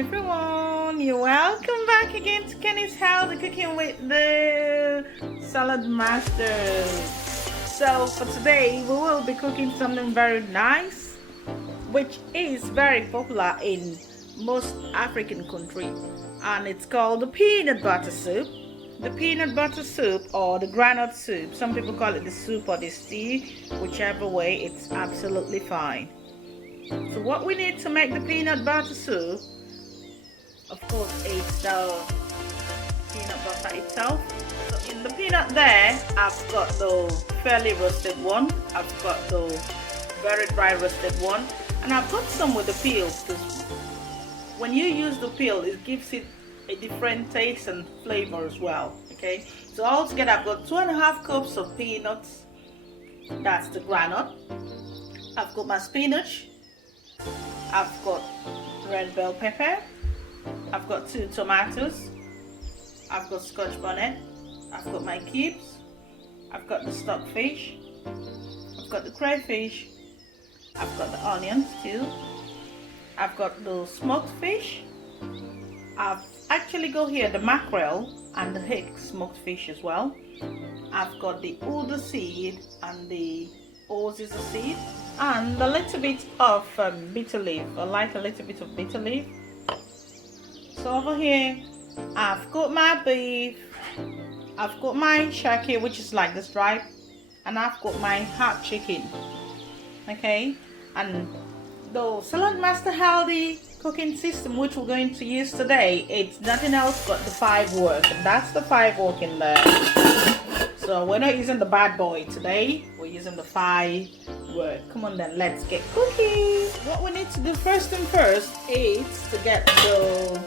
everyone, you're welcome back again to Kenny's house, cooking with the Saladmaster. So for today we will be cooking something very nice, which is very popular in most African countries, and it's called the peanut butter soup. The peanut butter soup or the groundnut soup. Some people call it the soup or the stew, whichever way, it's absolutely fine. So what we need to make the peanut butter soup, of course, is the peanut butter itself. So in the peanut there, I've got the fairly roasted one, I've got the very dry roasted one, and I've got some with the peel, because when you use the peel, it gives it a different taste and flavor as well. Okay, so altogether I've got 2.5 cups of peanuts, that's the groundnut. I've got my spinach, I've got red bell pepper, I've got 2 tomatoes, I've got scotch bonnet, I've got my cubes, I've got the stockfish, I've got the crayfish, I've got the onions too, I've got the smoked fish, I've actually got here the mackerel and the hake smoked fish as well. I've got the uda seed and the oziza seed, and a little bit of bitter leaf. I like a little bit of bitter leaf. So over here I've got my beef, I've got my shaki, which is like the stripe, and I've got my hot chicken. Okay, and the Saladmaster healthy cooking system which we're going to use today, it's nothing else but the 5 wok. That's the 5 wok in there. So we're not using the bad boy today, we're using the 5 wok. Come on then, let's get cooking. What we need to do first and first is to get the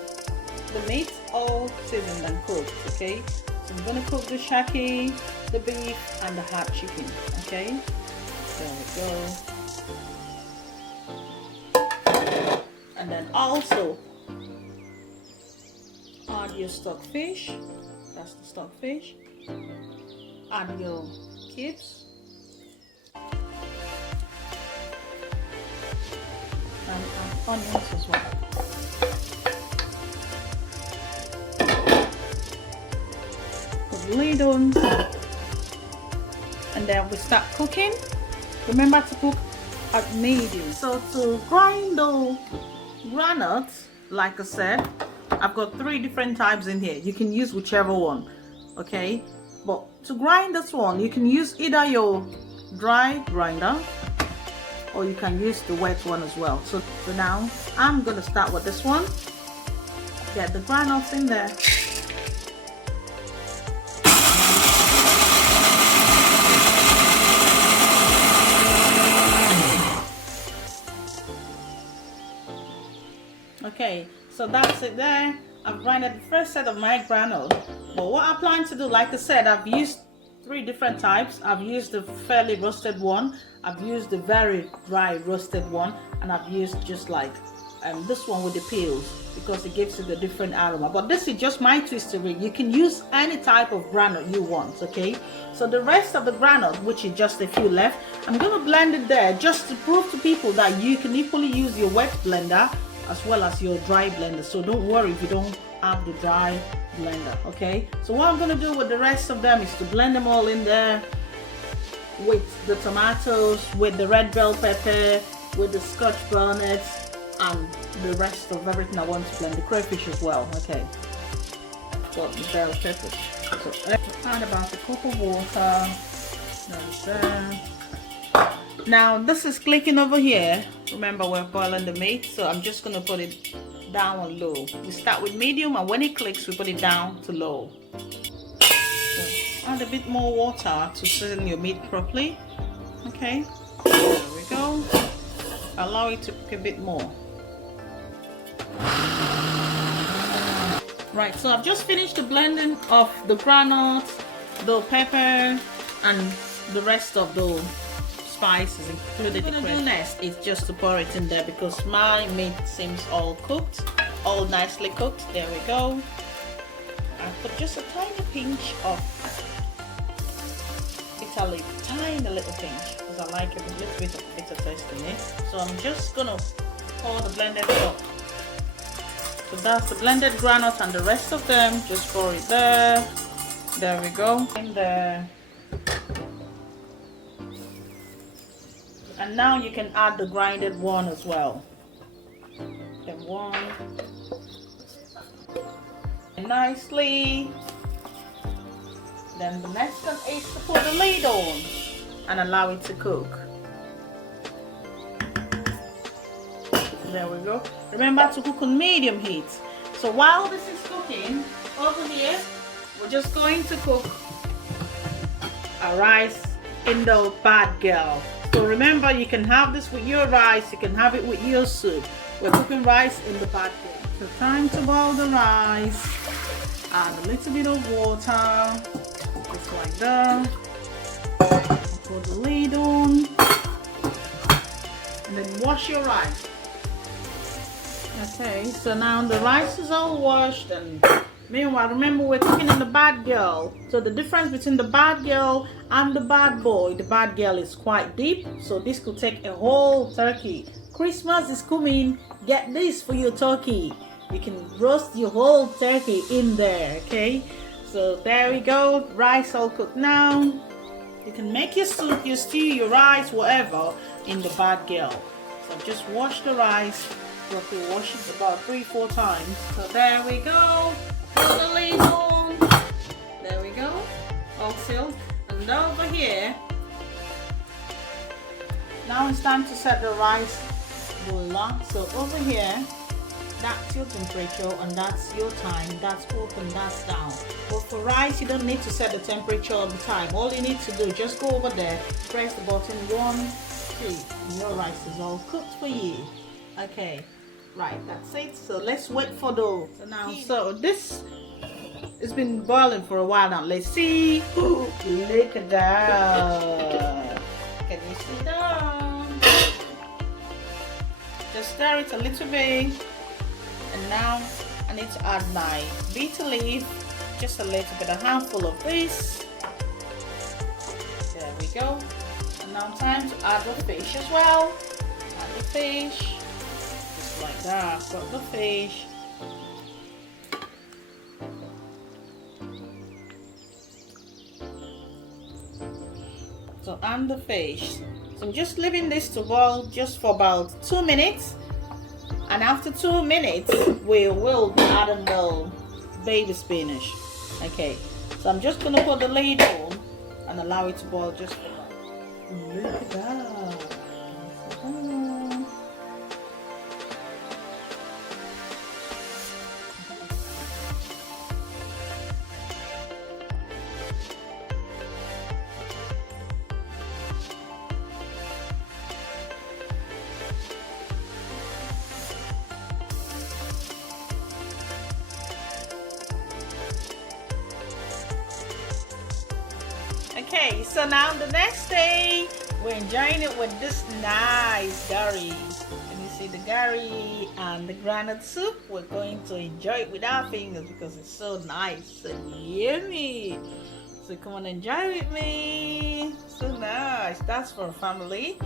meat all seasoned and cooked. Okay, so I'm gonna cook the shaki, the beef, and the hot chicken. Okay, there we go. And then also add your stockfish, that's the stockfish, add your cubes, and add onions as well. Put the lid on, and then we start cooking. Remember to cook at medium. So to grind the groundnut, like I said, I've got 3 different types in here. You can use whichever one, okay? But to grind this one, you can use either your dry grinder or you can use the wet one as well. So now I'm gonna start with this one. Get the groundnuts in there. Okay, so that's it there. I've grinded the first set of my groundnut. But what I plan to do, like I said, I've used 3 different types. I've used the fairly roasted one, I've used the very dry roasted one, and I've used just like this one with the peels, because it gives it a different aroma. But this is just my twist to it. You can use any type of groundnut you want. Okay, so the rest of the groundnut, which is just a few left, I'm gonna blend it there just to prove to people that you can equally use your wet blender as well as your dry blender. So don't worry if you don't have the dry blender. Okay, so what I'm going to do with the rest of them is to blend them all in there with the tomatoes, with the red bell pepper, with the scotch bonnet, and the rest of everything I want to blend. The crayfish as well. Okay, got the bell pepper. So add about a cup of water. That's there. Now this is clicking over here. Remember, we're boiling the meat, so I'm just going to put it down on low. We start with medium, and when it clicks we put it down to low. So add a bit more water to season your meat properly. Okay, there we go. Allow it to cook a bit more. Right, so I've just finished the blending of the groundnut, the pepper, and the rest of the spices, including the crayfish. What I'm gonna do next is just to pour it in there, because my meat seems all cooked, all nicely cooked. There we go. I put just a tiny pinch of bitter leaf, tiny little pinch, because I like it with a little bit of bitter taste in it. So I'm just gonna pour the blended up So that's the blended groundnut, and the rest of them, just pour it there. There we go. In there. And now you can add the grinded one as well. Then one. Nicely. Then the next step is to put the lid on and allow it to cook. There we go. Remember to cook on medium heat. So while this is cooking, over here, we're just going to cook our rice in the bad girl. So remember, you can have this with your rice, you can have it with your soup. We're cooking rice in the bad girl. So time to boil the rice. Add a little bit of water, just like that. Put the lid on, and then wash your rice. Okay, so now the rice is all washed, and meanwhile, remember we're cooking in the bad girl. So the difference between the bad girl and the bad boy, the bad girl is quite deep, so this could take a whole turkey. Christmas is coming, get this for your turkey. You can roast your whole turkey in there, okay? So there we go, rice all cooked now. You can make your soup, your stew, your rice, whatever in the bad girl. So just wash the rice, roughly wash it about 3-4 times. So there we go, put the lid on. There we go, all sealed. And over here, now it's time to set the rice boiler. So over here, that's your temperature and that's your time. That's open, that's down. But for rice, you don't need to set the temperature all the time. All you need to do, just go over there, press the button 1, 2, and your rice is all cooked for you. Okay, right, that's it. So let's wait for the so this has been boiling for a while now. Let's see. Ooh, look at that. Can you see that? Just stir it a little bit. And now I need to add my bitter leaf, just a little bit, a handful of this. There we go. And now time to add the fish as well. Add the fish, just like that. Got the fish. So add the fish. So I'm just leaving this to boil just for about 2 minutes. And after 2 minutes, we will be adding the baby spinach. Okay, so I'm just gonna put the lid on and allow it to boil just for that. Look at that. Okay, so now the next day, we're enjoying it with this nice curry. Can you see the curry and the groundnut soup? We're going to enjoy it with our fingers because it's so nice and yummy. So come on, enjoy with me. So nice. That's for family.